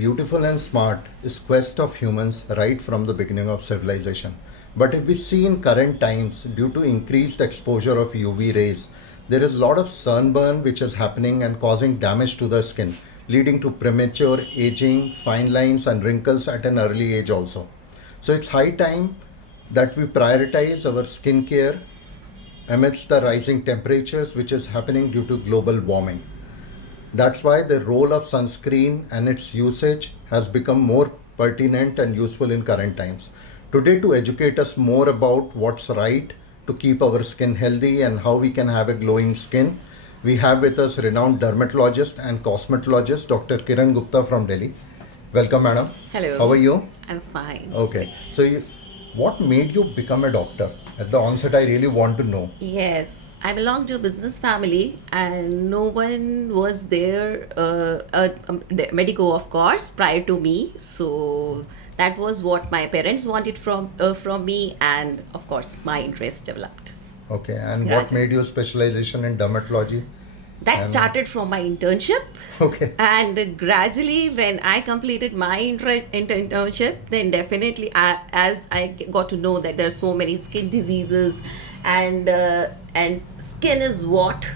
beautiful and smart is quest of humans right from the beginning of civilization. But if we see in current times, due to increased exposure of UV rays, there is a lot of sunburn which is happening and causing damage to the skin, leading to premature aging, fine lines and wrinkles at an early age also. So it's high time that we prioritize our skincare amidst the rising temperatures which is happening due to global warming. That's why the role of sunscreen and its usage has become more pertinent and useful in current times. Today, to educate us more about what's right to keep our skin healthy and how we can have a glowing skin, we have with us renowned dermatologist and cosmetologist Dr. Kiran Gupta from Delhi. Welcome, madam. Hello. How are you? I'm fine. Okay. So, what made you become a doctor? At the onset, I really want to know. Yes, I belong to a business family, and no one was there, medico, of course, prior to me. So that was what my parents wanted from me, and of course, my interest developed. Okay. And what Gradually. made you specialization in dermatology? That And- started from my internship. Okay. And gradually, when I completed my internship, then definitely, as I got to know that there are so many skin diseases, and skin is what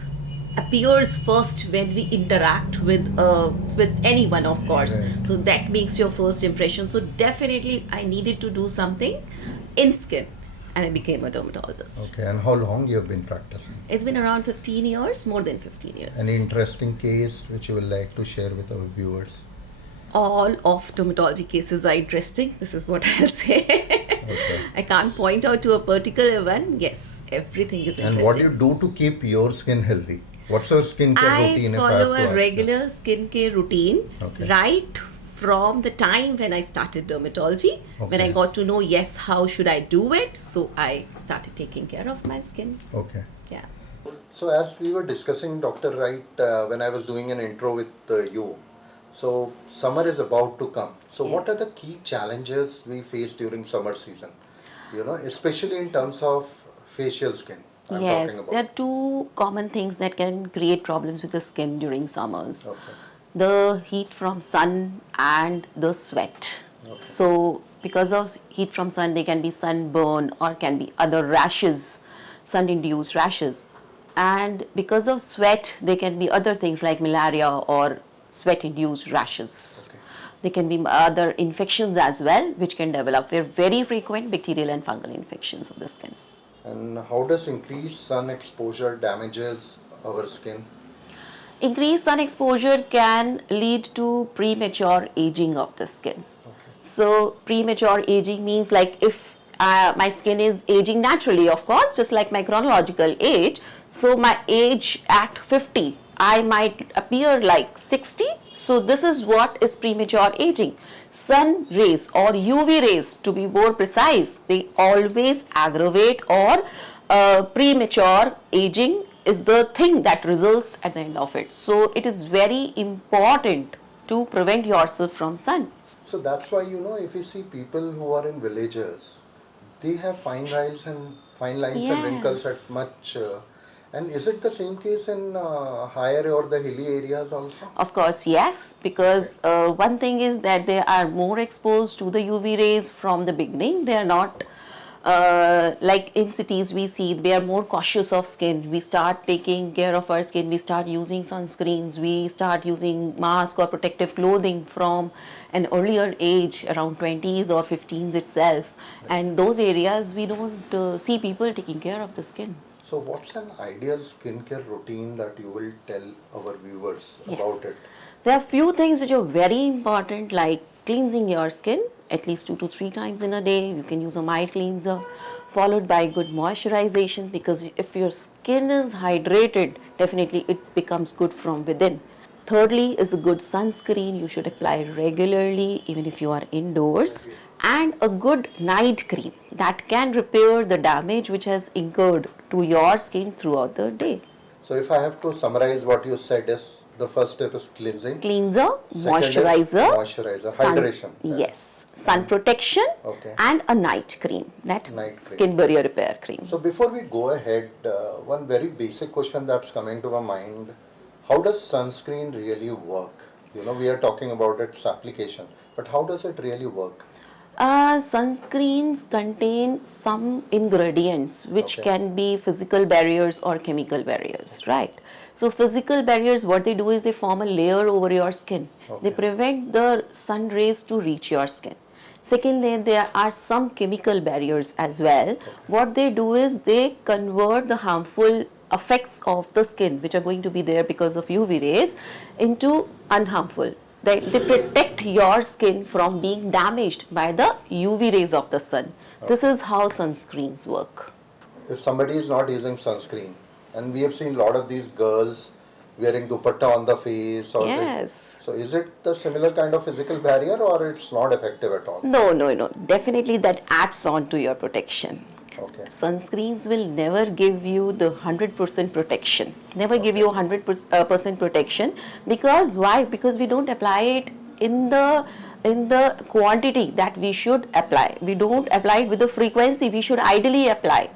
appears first when we interact with anyone, of course. Right. So that makes your first impression. So definitely, I needed to do something in skin, and I became a dermatologist. Okay. And how long you have been practicing? It's been around 15 years, more than 15 years. Any interesting case which you would like to share with our viewers? All of dermatology cases are interesting. This is what I'll say. Okay. I can't point out to a particular one. Yes, everything is interesting. And what do you do to keep your skin healthy? What's your skincare routine? I If I follow have to a ask regular skincare routine Okay. right from the time when I started dermatology. When I Okay. got to know, yes, how should I do it? So I started taking care of my skin. you? Okay. Yeah. So as we were discussing, Dr. Wright, when I was doing an intro with you, so summer is about to come. So what are Yes. the key challenges we face during summer season? Especially in terms of facial skin. I'm Yes, talking there about. are two common things that can create problems with the skin during summers. Okay. The heat from sun and the sweat. Okay. So because of heat from sun, there can be sunburn or can be other rashes, sun-induced rashes. And because of sweat, there can be other things like malaria or sweat-induced rashes. Okay. There can be other infections as well, which can develop. They're very frequent bacterial and fungal infections of the skin. And how does increased sun exposure damages our skin? Increased sun exposure can lead to premature aging of the skin. Okay. So premature aging means like if my skin is aging naturally, of course, just like my chronological age. So my age at 50, I might appear like 60. So this is what is premature aging. Sun rays or UV rays, to be more precise, they always aggravate or premature aging is the thing that results at the end of it. So it is very important to prevent yourself from sun. So that's why if you see people who are in villages, they have fine lines and wrinkles at Yes. much. And is it the same case in higher or the hilly areas also? Of course, yes, because one thing is that they are more exposed to the UV rays from the beginning. They are not like in cities we see we are more cautious of skin. We start taking care of our skin. We start using sunscreens. We start using mask or protective clothing from an earlier age, around 20s or 15s itself. And those areas we don't see people taking care of the skin. So what's an ideal skincare routine that you will tell our viewers Yes. about it? There are few things which are very important, like cleansing your skin at least 2 to 3 times in a day. You can use a mild cleanser followed by good moisturization, because if your skin is hydrated, definitely it becomes good from within. Thirdly is a good sunscreen. You should apply regularly even if you are indoors, and a good night cream that can repair the damage which has incurred to your skin throughout the day. So if I have to summarize what you said is the first step is cleansing. Cleanser, Second is moisturizer, moisturizer, hydration. yes, sun protection, Okay. and a night cream, that Night cream. skin barrier repair cream. So before we go ahead, one very basic question that's coming to my mind: how does sunscreen really work? You know, we are talking about its application, but how does it really work? Sunscreens contain some ingredients which Okay. can be physical barriers or chemical barriers, right? So, physical barriers, what they do is they form a layer over your skin. They Okay. prevent the sun rays to reach your skin. Secondly, there are some chemical barriers as well. Okay. What they do is they convert the harmful effects of the skin, which are going to be there because of UV rays, into unharmful. They protect your skin from being damaged by the UV rays of the sun. This Okay. is how sunscreens work. If somebody is not using sunscreen, and we have seen a lot of these girls wearing dupatta on the face, or they, Yes. so is it the similar kind of physical barrier, or it's not effective at all? No, no, no. Definitely that adds on to your protection. Okay. Sunscreens will never give you the 100% protection. Never give Okay. you 100% protection. Because why? Because we don't apply it in the quantity that we should apply. We don't apply it with the frequency we should ideally apply.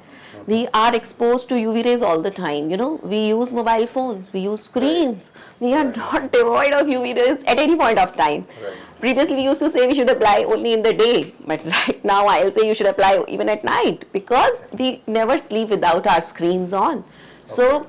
We are exposed to UV rays all the time. We use mobile phones, we use screens. We are Right. not devoid of UV rays at any point of time. Right. Previously, we used to say we should apply only in the day, but right now I'll say you should apply even at night because we never sleep without our screens on. So,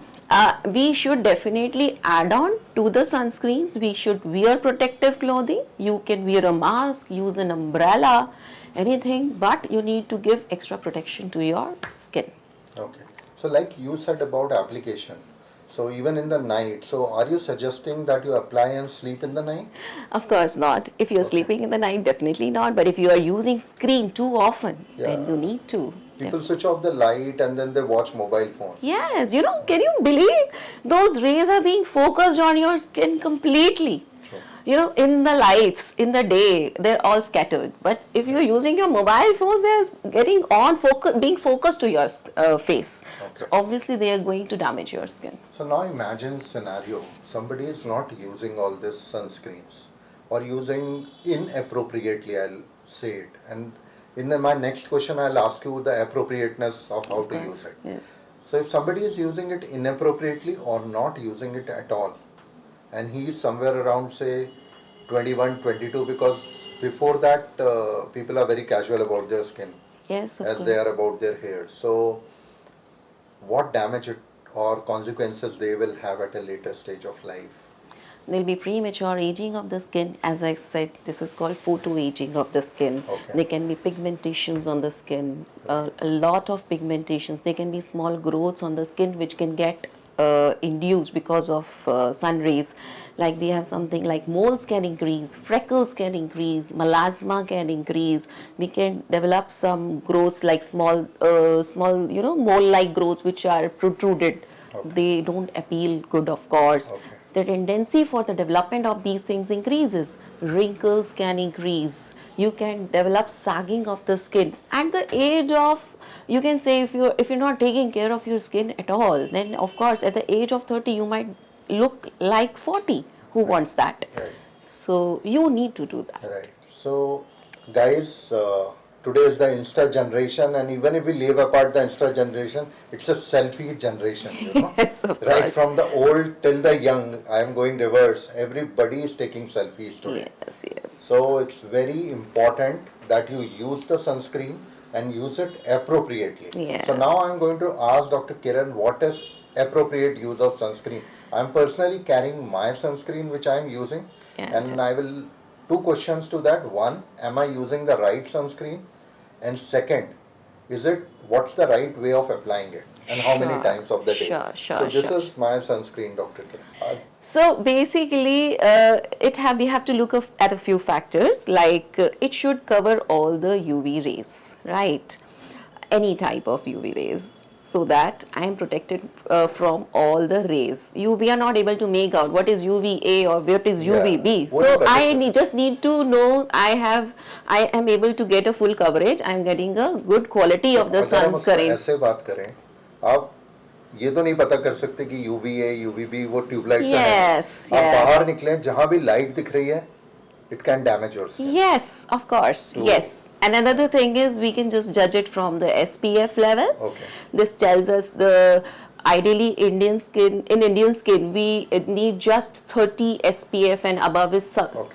we should definitely add on to the sunscreens. We should wear protective clothing. You can wear a mask, use an umbrella, anything, but you need to give extra protection to your skin. Okay. So, like you said about application, so even in the night, so are you suggesting that you apply and sleep in the night? Of course not. If you're Okay. sleeping in the night, definitely not. But if you are using screen too often, then Yeah. you need to. People switch off the light and then they watch mobile phone. Yes, can you believe those rays are being focused on your skin completely? True. In the lights, in the day, they're all scattered. But if you're using your mobile phones, they're getting on focus, being focused to your face. So Okay. obviously, they are going to damage your skin. So now imagine scenario, somebody is not using all these sunscreens or using inappropriately, I'll say it. And my next question, I'll ask you the appropriateness of how Of to course, use it. yes. So if somebody is using it inappropriately or not using it at all, and he is somewhere around say 21, 22, because before that people are very casual about their skin Yes, of as course. they are about their hair. So what damage it or consequences they will have at a later stage of life? There'll be premature aging of the skin. As I said, this is called photoaging of the skin. Okay. There can be pigmentations on the skin, a lot of pigmentations. There can be small growths on the skin which can get induced because of sun rays. Like we have something like moles can increase, freckles can increase, melasma can increase. We can develop some growths like small, mole-like growths which are protruded. Okay. They don't appeal good, of course. Okay. The tendency for the development of these things increases. Wrinkles can increase. You can develop sagging of the skin. At the age of, you can say if you're not taking care of your skin at all, then of course at the age of 30 you might look like 40. Who wants that? Right. So you need to do that. Right. So, guys, today is the Insta generation, and even if we leave apart the Insta generation, it's a selfie generation. Yes, of Right course. from the old till the young. I am going reverse. Everybody is taking selfies today. Yes, yes. So it's very important that you use the sunscreen and use it appropriately. Yes. So now I'm going to ask Dr. Kiran what is appropriate use of sunscreen. I'm personally carrying my sunscreen which I'm using, Yeah, and I will two questions to that. One, am I using the right sunscreen? And second, what's the right way of applying it and how many Sure, times of the day? sure, So this sure. is my sunscreen, Dr. Kiran. So basically, we have to look at a few factors like it should cover all the UV rays, right? Any type of UV rays, so that I am protected from all the rays. We are not able to make out what is UVA or what is UVB. What So is I better? just need to know I am able to get a full coverage. I am getting a good quality of the अगर हम उसको sunscreen. ऐसे बात करें, आप ये तो नहीं पता कर सकते कि UVA, UVB वो ट्यूबलाइट तो है Yes, नहीं। आप yes. बाहर निकलें जहाँ भी लाइट दिख रही है, it can damage your skin. Yes, of course. Yes. And another thing is we can just judge it from the SPF level. Okay. This tells us the ideally Indian skin we need just 30 SPF and above is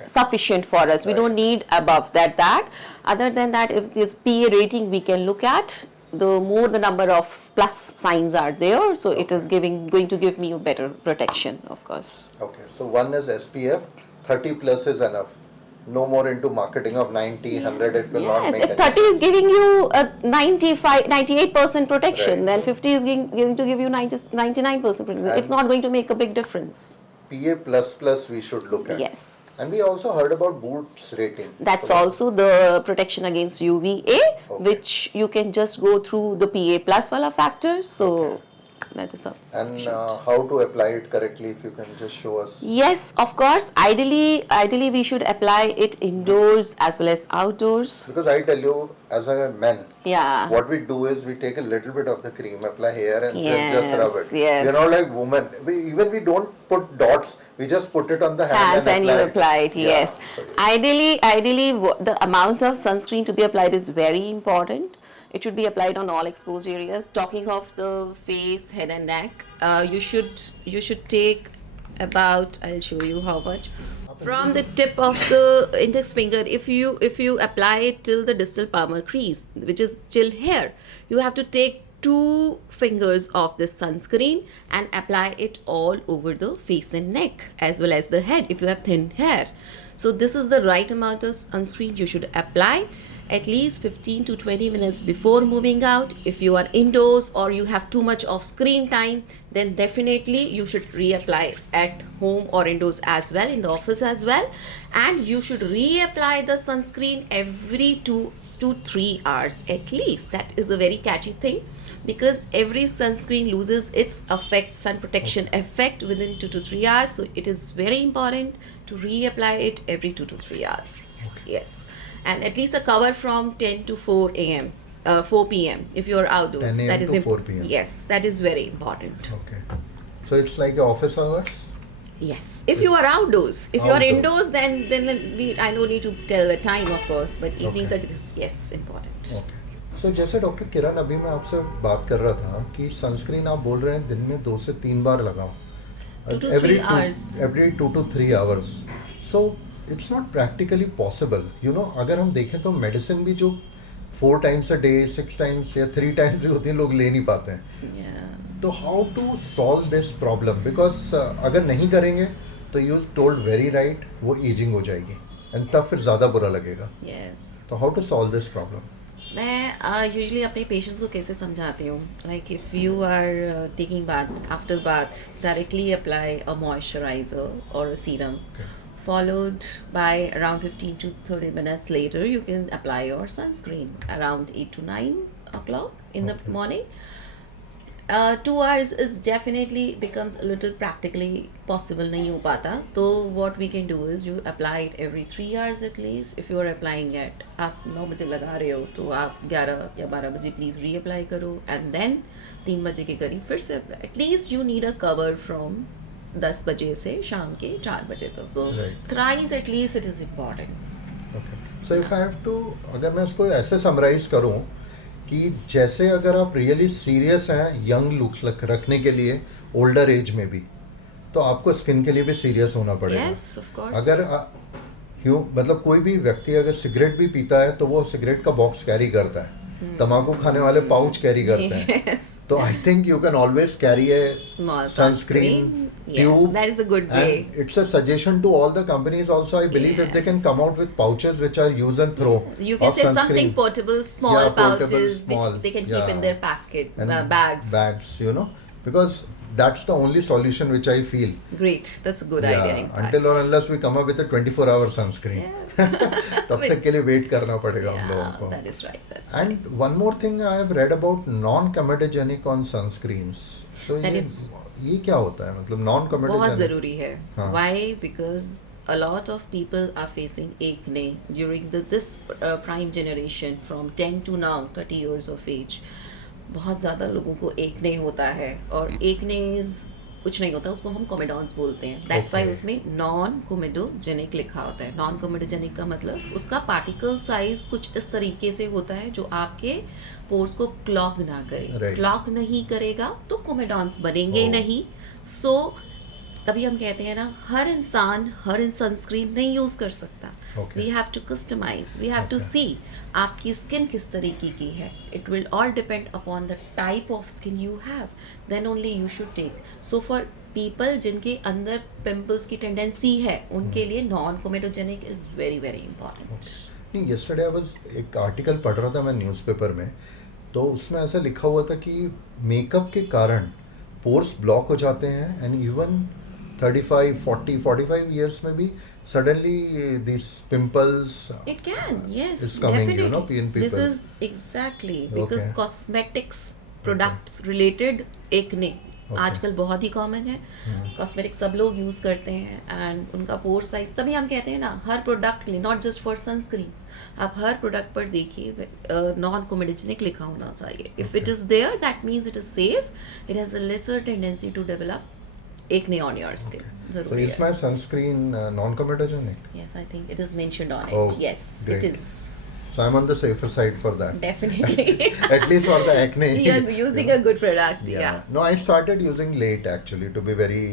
sufficient for us. We don't need above that. Other than that, if this PA rating we can look at, the more the number of plus signs are there, so it is going to give me a better protection, of course. Okay, so one is SPF, 30 plus is enough. No more into marketing of 90, 100, it will not make if 30 is giving you a 98% protection, Right. then 50 is going to give you 99% protection. It's not going to make a big difference. PA plus plus we should look at. Yes. And we also heard about boots rating. That's also the protection against UVA, which you can just go through the PA plus wala factors. So that is And how to apply it correctly, if you can just show us. Yes, of course. Ideally we should apply it indoors as well as outdoors. Because I tell you, as a men, Yeah. what we do is we take a little bit of the cream, apply here and Yes, just rub it. yes. We're not like women. We don't put dots. We just put it on the Hands and you apply it. Yeah. Yes. So, Ideally, the amount of sunscreen to be applied is very important. It should be applied on all exposed areas. Talking of the face, head and neck, you should take about, I'll show you how much, from the tip of the index finger. If you apply it till the distal palmar crease, which is till here, you have to take 2 fingers of this sunscreen and apply it all over the face and neck as well as the head if you have thin hair. So this is the right amount of sunscreen you should apply at least 15 to 20 minutes before moving out. If you are indoors or you have too much of screen time, then definitely you should reapply at home or indoors as well, in the office as well. And you should reapply the sunscreen every 2 to 3 hours at least. That is a very catchy thing, because every sunscreen loses its sun protection effect within 2 to 3 hours. So it is very important to reapply it every 2 to 3 hours. Yes. And at least a cover from 10 to 4 a.m. 4 p.m. if you are outdoors. 10 a.m. That is to 4 p.m. Yes, that is very important. Okay. So it's like office hours? Yes. If you are outdoors. If you are indoors, then I don't need to tell the time, of course. But evening it is, yes, important. Okay. So जैसे doctor किरण, अभी मैं आपसे बात कर रहा था कि sunscreen आप बोल रहे हैं दिन में 2 से 3 बार लगाओ. 2 to 3 hours. Every 2 to 3 hours. So it's not practically possible. You know, अगर हम देखें तो मेडिसिन भी जो 4 times a day, 6 times या 3 times भी होती है, लोग ले नहीं पाते हैं. Yeah. तो how to solve this problem? Because अगर नहीं करेंगे तो you told very right, वो एजिंग हो जाएगी and तब फिर ज़्यादा बुरा लगेगा. Yes. तो how to solve this problem? मैं यूजुअली अपने पेशेंट्स को कैसे समझाती हूँ, like if you are taking bath, after bath directly apply a moisturiser और a serum, followed by around 15 to 30 minutes later you can apply your sunscreen around 8 to 9 o'clock in the morning. 2 hours is definitely becomes a little practically possible नहीं हो पाता. तो what we can do is you apply it every 3 hours at least. If you are applying it, आप 9 बजे लगा रहे हो तो आप 11 या 12 बजे प्लीज़ reapply करो, and then 3 बजे के करीब फिर से at least you need a cover from 10 बजे से शाम के 4 बजे तक. तो thrice at least it is important. Okay. So if I have to, अगर मैं इसको ऐसे समराइज करूँ कि जैसे अगर आप रियली सीरियस हैं यंग लुक रखने के लिए ओल्डर एज में भी, तो आपको स्किन के लिए भी सीरियस होना पड़ेगा. Yes, of course. अगर मतलब कोई भी व्यक्ति अगर सिगरेट भी पीता है तो वो सिगरेट का बॉक्स कैरी करता है, तंबाकू खाने वाले पाउच कैरी करते हैं. Yes. तो I think you can always carry A Small sunscreen Yes, tube, that is a good way. and it's a suggestion to all the companies also. I believe if they can Yes. come out with pouches which are use and throw You can of say sunscreen. something portable, small Yeah, portable, pouches small. which they can keep Yeah. in their packet And bags. bags, you know, because that's the only solution which I feel. Great, that's a good idea. In fact. Until or unless we come up with a 24-hour sunscreen. Yes. तब तक के लिए wait करना पड़ेगा हम लोगों Yeah, को. that is right. That's And right. one more thing I have read about non-comedogenic on sunscreens. So That ये क्या होता है, मतलब non-comedogenic? बहुत ज़रूरी है. हाँ. Why? Because a lot of people are facing acne during this prime generation from 10 to now 30 years of age. बहुत ज़्यादा लोगों को acne होता है, और acne is कुछ नहीं होता, उसको हम कोमेडॉन्स बोलते हैं. That's why Okay. उसमें नॉन कोमेडोजेनिक लिखा होता है. नॉन कोमेडोजेनिक का मतलब उसका पार्टिकल साइज कुछ इस तरीके से होता है जो आपके पोर्स को क्लॉग ना करे. Right. क्लॉग नहीं करेगा तो कोमेडॉन्स बनेंगे Oh. नहीं. सो तभी हम कहते हैं ना, हर इंसान हर सनस्क्रीन नहीं यूज़ कर सकता. Okay. We have to customize, we have to Okay. See आपकी स्किन किस तरीके की है. It will all depend upon the type of skin you have, then only you should take. So for people जिनके अंदर pimples की tendency है, उनके लिए non comedogenic is very very important. नहीं, yesterday I was एक आर्टिकल पढ़ रहा था मैं न्यूज़पेपर में, तो उसमें ऐसा लिखा हुआ था कि मेकअप के कारण पोर्स ब्लॉक हो जाते हैं एंड इवन 35 40 45 ईयर्स में भी suddenly this pimples It can, yes, It's coming, you know, definitely. in people. This is exactly because Okay. cosmetics products related acne Okay. आजकल बहुत ही कॉमन है. कॉस्मेटिक्स सब लोग यूज़ करते हैं एंड उनका पोर साइज, तभी हम कहते हैं ना, हर प्रोडक्ट के लिए, नॉट जस्ट फॉर सनस्क्रीन्स, आप हर प्रोडक्ट पर देखिए नॉन कोमेडोजेनिक लिखा होना चाहिए. If it is there that means it is safe. It has a lesser tendency to develop acne on your skin. So ज़रूरी is है. my sunscreen non-comedogenic? Yes, I think it is mentioned on Oh, it. Yes, great. it is. So I'm on the safer side for that. Definitely. At least for the acne. You're using a good product. Yeah. No, I started using late actually, to be very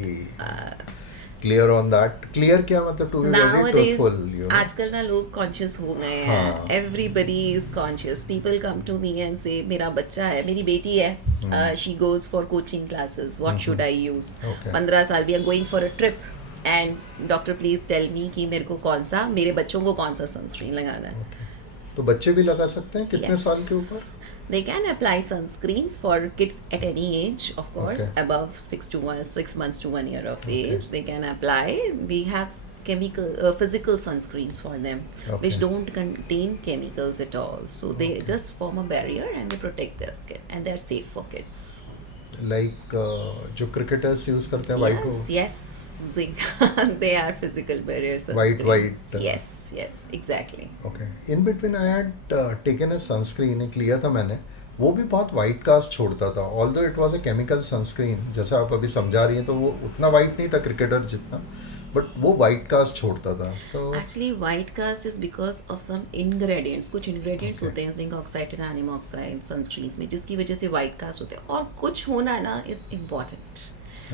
clear on that. Clear क्या मतलब, to be very Nowadays, truthful, you know. आजकल ना लोग conscious हो गए हैं. हाँ. Everybody is conscious. People come to me and say, मेरा बच्चा है, मेरी बेटी है, she goes for coaching classes. What should I use? Okay. 15 साल, we are going for a trip. And doctor please tell me कि मेरे को कौन सा, मेरे बच्चों को कौन सा सनस्क्रीन लगाना है. तो बच्चे भी लगा सकते हैं कितने Yes. साल के ऊपर? They can apply sunscreens for kids at any age, of course, Okay. above 6 months to 1 year of Okay. age. They can apply. We have physical sunscreens for them, which Okay. don't contain chemicals at all. So they just form a barrier and they protect their skin, and they're safe for kids. Like जो cricketers use करते हैं white Yes, yes, zinc. They are physical barriers. White, Yes, yes, exactly. Okay. In between I had taken a sunscreen, एक लिया था मैंने, वो भी बहुत वाइट कास्ट छोड़ता था. Although it was a chemical sunscreen, जैसा आप अभी समझा रही हैं, तो वो उतना वाइट नहीं था क्रिकेटर जितना, बट वो वाइट कास्ट छोड़ता था. तो Actually, white cast is because of some ingredients. कुछ ingredients Okay. होते हैं zinc oxide, titanium oxide sunscreens में, जिसकी वजह से white cast होते हैं. और कुछ होना ना is important.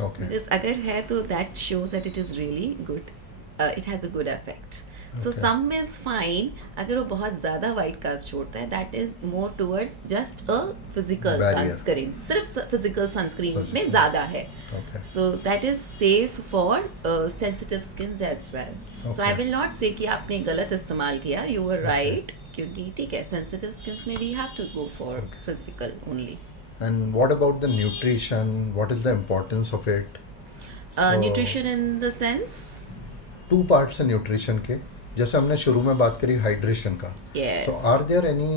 okay. Because अगर है तो that shows that it is really good. It has a good effect. So Okay. some is fine. अगर वो बहुत ज़्यादा white cast छोड़ता है, that is more towards just a physical Barrier. sunscreen. सिर्फ physical sunscreen उसमें Physical. ज़्यादा है. Okay. So that is safe for sensitive skins as well. So I Okay. will not say कि आपने गलत इस्तेमाल किया. You were right. क्योंकि ठीक है, sensitive skins में we have to go for physical only. And what about the nutrition? What is the importance of it? So- Nutrition in the sense? Two parts है nutrition के. जैसे हमने शुरू में बात करी हाइड्रेशन का. Yes. So are there any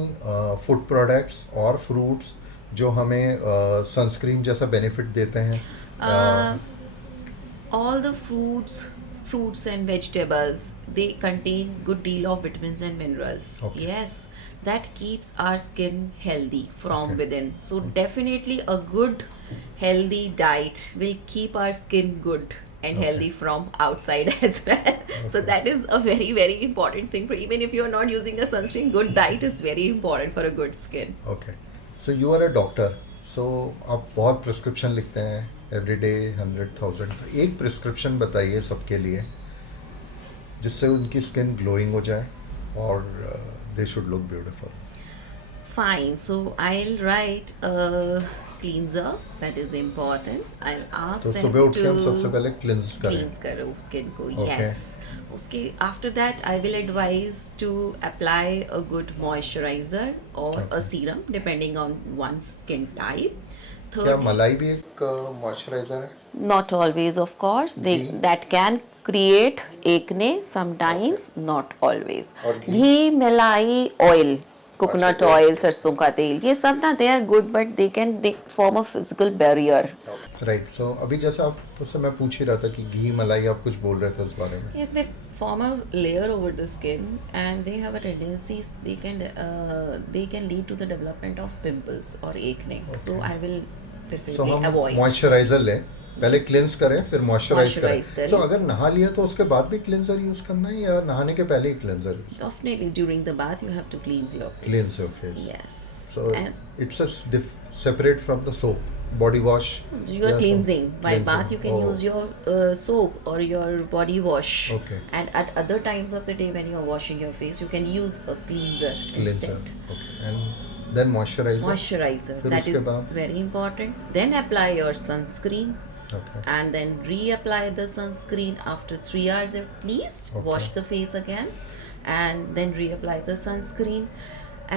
food products or fruits जो हमें सनस्क्रीन जैसा बेनिफिट देते हैं? All the fruits and vegetables, they contain good deal of vitamins and minerals. Okay. Yes, that keeps our skin healthy from Okay. within. So definitely a good healthy diet will keep our skin good and Okay. healthy from outside as well. So Okay. that is a very very important thing for, even if you are not using a sunscreen, good diet is very important for a good skin. Okay. So you are a doctor. So आप बहुत prescription लिखते हैं every day 100,000. तो एक prescription बताइए सबके लिए जिससे उनकी स्किन ग्लोइंग हो जाए और they should look beautiful. Fine, so I'll write a cleanser, that is important. I'll ask तो them सुबह उठ के हम सबसे to पहले क्लिंस करें. cleanse करो skin को. Okay. Yes. उसके after that I will advise to apply a good moisturizer or Okay. a serum depending on one's skin type. क्या Third, मलाई भी एक मॉइस्चराइजर है? Not always, of course. Ghee? That can create acne sometimes, not always. और घी? Ghee, malai, oil, coconut अच्छा, oil, सरसों का तेल, ये सब ना they are good, but they form a physical barrier. Right. So अभी जैसे आप उससे मैं पूछ ही रहा था कि घी मलाई आप कुछ बोल रहे थे उस बारे में. yes, they form a layer over the skin and they have a tendency, they can lead to the development of pimples or acne. So I will so preferably हम avoid. मॉइस्चराइजर लें पहले क्लिंस करें फिर मॉइस्चराइज Moisturize करें. करें. तो अगर नहा लिया तो उसके बाद भी क्लिंजर यूज करना है या नहाने के पहले ही cleanser use? Definitely during the bath you have to cleanse your face. Cleanse your face. Yes. So And it's separate from the soap, body wash. you are Yeah, cleansing. By cleansing. bath you can Oh. use your soap or your body wash. Okay. And at other times of the day when you are washing your face, you can use a cleanser Cleanser. instead. Okay. And then moisturizer. Moisturizer. फिर That उसके is बाद? very important. Then apply your sunscreen. Okay. And then reapply the sunscreen after 3 hours at least. Okay. Wash the face again and then reapply the sunscreen.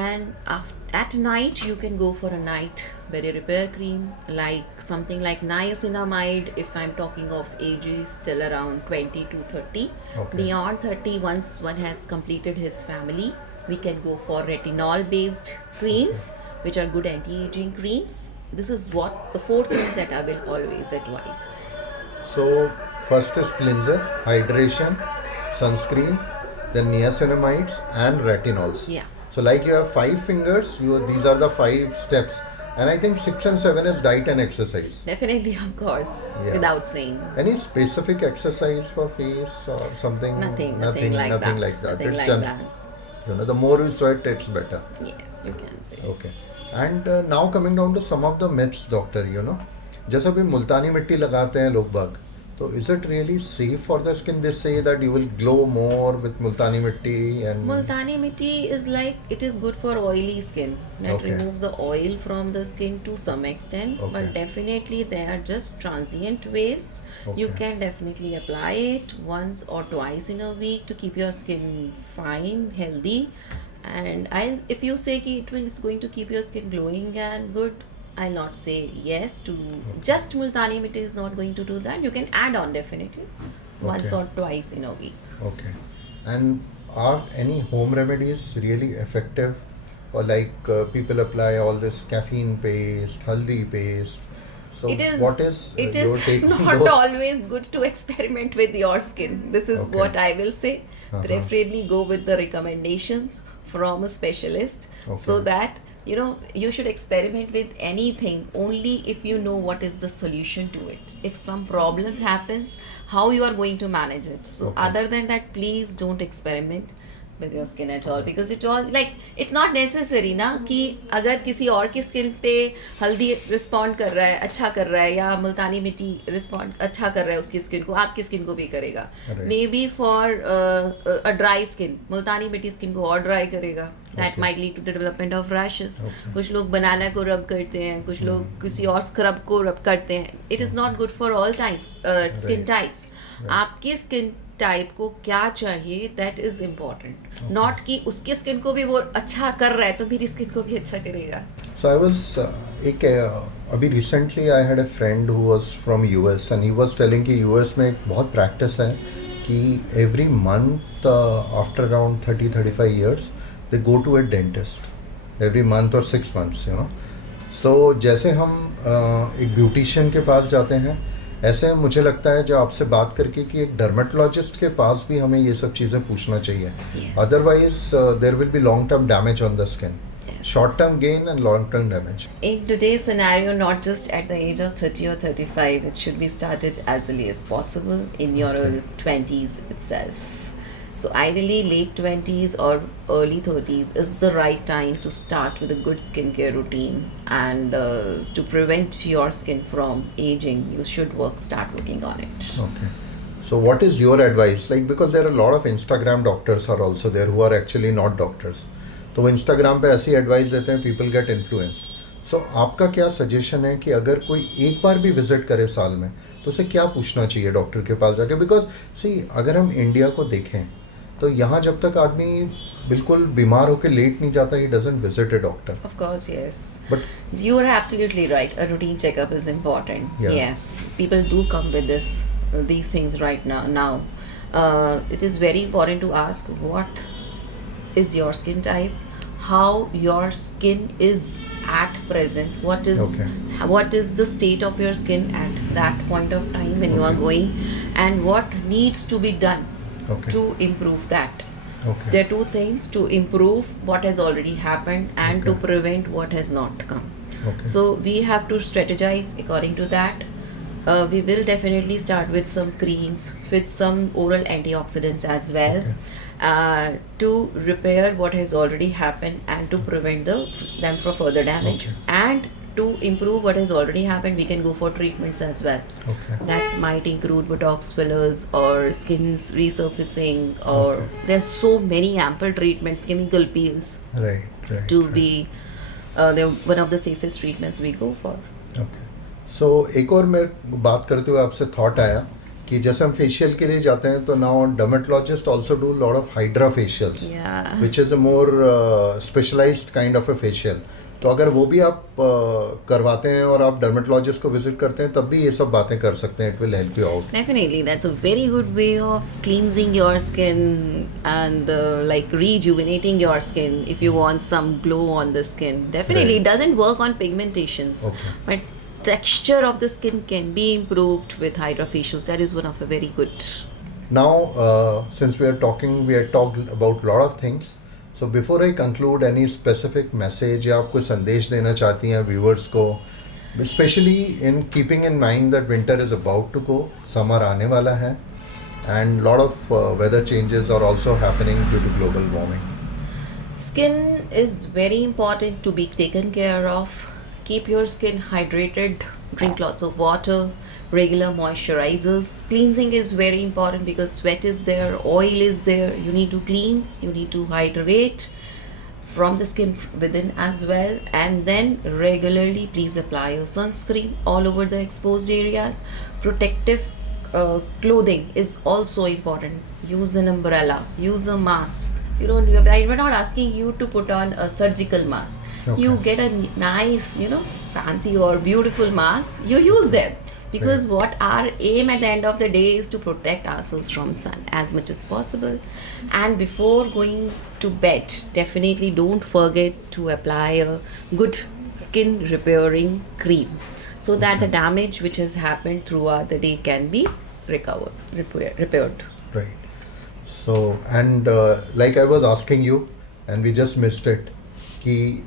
And at night you can go for a night berry repair cream, like something like niacinamide if I'm talking of ages till around 20 to 30. Okay. Beyond 30, once one has completed his family, we can go for retinol based creams, which are good anti-aging creams. This is what the 4 things that I will always advise. So first is cleanser, hydration, sunscreen, then niacinamides and retinols. Yeah. So like you have 5 fingers, these are the 5 steps. And I think 6 and 7 is diet and exercise. Definitely, of course, Yeah. without saying. Any specific exercise for face or something? Nothing like Nothing that. like that. Nothing It's like just, that. you know, the more we sweat, it's better. Yes, you can say. Okay. And now coming down to some of the myths, doctor, you know. जैसे अभी मुल्तानी मिट्टी लगाते हैं लोग बाग, तो is it really safe for the skin? They say that you will glow more with multani mitti and Multani mitti is like, it is good for oily skin. That Okay. removes the oil from the skin to some extent. Okay. But definitely they are just transient ways. You Okay. can definitely apply it once or twice in a week to keep your skin fine, healthy. And if you say ki it's going to keep your skin glowing and good, I'll not say yes to just multani mitti is not going to do that. You can add on definitely once Okay. or twice in a week. Okay. And are any home remedies really effective? Or like people apply all this caffeine paste, haldi paste. So It is what is it your is take on not those? always good to experiment with your skin. This is Okay. what I will say. Uh-huh. Preferably go with the recommendations from a specialist, so Okay. that you should experiment with anything only if you know what is the solution to it. If some problem happens, how you are going to manage it. So Okay. other than that, please don't experiment with your skin at all, because it all like it's not necessary ना कि अगर किसी और की skin पे हल्दी respond कर रहा है, अच्छा कर रहा है, या मुल्तानी मिट्टी रिस्पॉन्ड अच्छा कर रहा है उसकी स्किन को, आपकी स्किन को भी करेगा. Right. Maybe for a dry skin multani mitti skin को और ड्राई करेगा. That Okay. Might lead to development of rashes. Okay. कुछ लोग बनाना को रब करते हैं, कुछ लोग किसी और स्क्रब को रब करते हैं. It is not good for all types skin Right. Types. आपकी स्किन टाइप को क्या चाहिए, दैट इज इम्पोर्टेंट. नॉट कि उसकी स्किन को भी वो अच्छा कर रहा है तो मेरी स्किन को भी अच्छा करेगा. So I was अभी recently I had a friend who was from US and he was telling कि US में एक बहुत practice है कि every month after around 30-35 years they go to a dentist every month or 6 months, you know. So जैसे हम एक beautician के पास जाते हैं, ऐसे मुझे लगता है जो आपसे बात करके कि एक डर्मेटोलॉजिस्ट के पास भी हमें ये सब चीज़ें पूछना चाहिए. Yes. Otherwise there will be long term damage on the skin. Yes. Short term gain and long term damage. In today's scenario, not just at the age of 30 or 35, it should be started as early as possible in your Okay. 20s itself. So ideally late 20s or early 30s is the right time to start with a good skincare routine, and to prevent your skin from aging, you should start working on it. Okay. So what is your advice? Like, because there are a lot of Instagram doctors are also there who are actually not doctors. तो वो Instagram पे ऐसी advice देते हैं, people get influenced. So आपका क्या suggestion है कि अगर कोई एक बार भी विजिट करे साल में तो उसे क्या पूछना चाहिए डॉक्टर के पास जाके? बिकॉज सी अगर हम इंडिया को देखें तो यहाँ जब तक आदमी बिल्कुल बीमार होकर लेट नहीं जाता, he doesn't visit A doctor. Of course, yes. But You are absolutely right. A routine checkup is important. Yeah. Yes, people do come with these things right now. It is very important to ask what is your skin type, how your skin is at present, what is the state of your skin at that point of time when you are Okay. going, and what needs to be done Okay. to improve that. Okay. There are two things: to improve what has already happened and to Okay. prevent what has not come. Okay. So we have to strategize according to that. We will definitely start with some creams, with some oral antioxidants as well, to repair what has already happened and to prevent them from further damage. Okay. And to improve what has already happened, we can go for treatments as well. Okay. That might include Botox fillers or skin's resurfacing, or Okay. there's so many ample treatments, chemical peels, Right. to Right. be they're one of the safest treatments we go for. Okay so एक और मैं बात करते हुए आपसे thought आया कि जैसे हम फेशियल के लिए जाते हैं तो now dermatologist also do lot of hydra facials Yeah. Which is a more specialised kind of a facial तो अगर वो भी आप करवाते हैं और आप डर्मेटोलॉजिस्ट को विजिट करते हैं तब भी ये सब बातें कर सकते हैं it will help you out Definitely, that's a very good way of cleansing your skin and like rejuvenating your skin if you want some glow on the skin. Definitely, Right. it doesn't work on pigmentations, Okay. but texture of the skin can be improved with hydrofacials. That is one of a very good. Now, since we are talked about a lot of things. So before I conclude, any specific message या आप कोई संदेश देना चाहती हैं viewers को, especially in keeping in mind that winter is about to go, summer आने वाला है, and lot of weather changes are also happening due to global warming. Skin is very important to be taken care of. Keep your skin hydrated, drink lots of water, regular moisturizers. Cleansing is very important because sweat is there, oil is there. You need to cleanse, you need to hydrate from the skin within as well. And then regularly please apply a sunscreen all over the exposed areas. Protective clothing is also important. Use an umbrella, use a mask. We're not asking you to put on a surgical mask. Okay. You get a nice, fancy or beautiful mask, you use them. Because what our aim at the end of the day is to protect ourselves from sun as much as possible. And before going to bed, definitely don't forget to apply a good skin repairing cream so that the damage which has happened throughout the day can be repaired. Right. So, and like I was asking you, and we just missed it, कि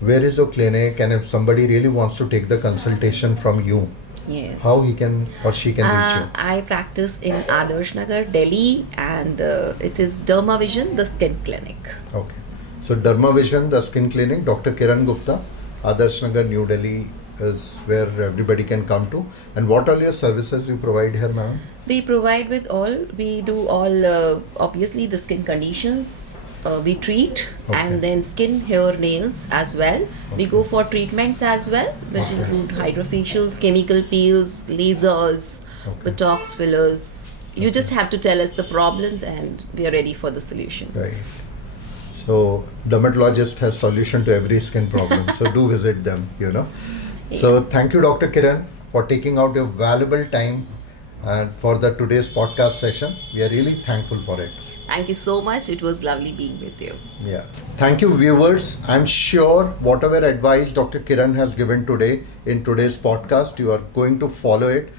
where is your clinic, and if somebody really wants to take the consultation from you, Yes. how he can or she can reach you? I practice in Adarsh Nagar, Delhi, and it is Dermavision-The Skin Clinic. Okay. So Dermavision-The Skin Clinic, Dr. Kiran Gupta, Adarsh Nagar, New Delhi is where everybody can come to. And what are your services you provide here, ma'am? We provide with all, we do all, obviously the skin conditions, we treat, Okay. and then skin, hair, nails as well. We go for treatments as well, which Okay. include hydrofacials, chemical peels, lasers, Okay. Botox fillers. You just have to tell us the problems and we are ready for the solutions. Right. So dermatologist has solution to every skin problem. So do visit them, So thank you, Dr. Kiran, for taking out your valuable time for the today's podcast session. We are really thankful for it. Thank you so much. It was lovely being with you. Yeah. Thank you, viewers. I'm sure whatever advice Dr. Kiran has given today in today's podcast, you are going to follow it.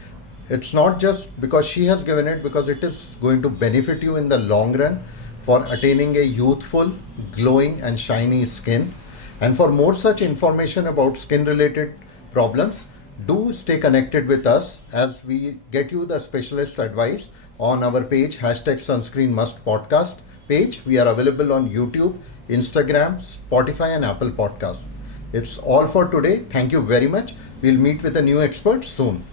It's not just because she has given it, because it is going to benefit you in the long run for attaining a youthful, glowing and shiny skin. And for more such information about skin related problems, do stay connected with us as we get you the specialist advice on our page, #SunscreenMustPodcast page. We are available on YouTube, Instagram, Spotify and Apple Podcasts. It's all for today. Thank you very much. We'll meet with a new expert soon.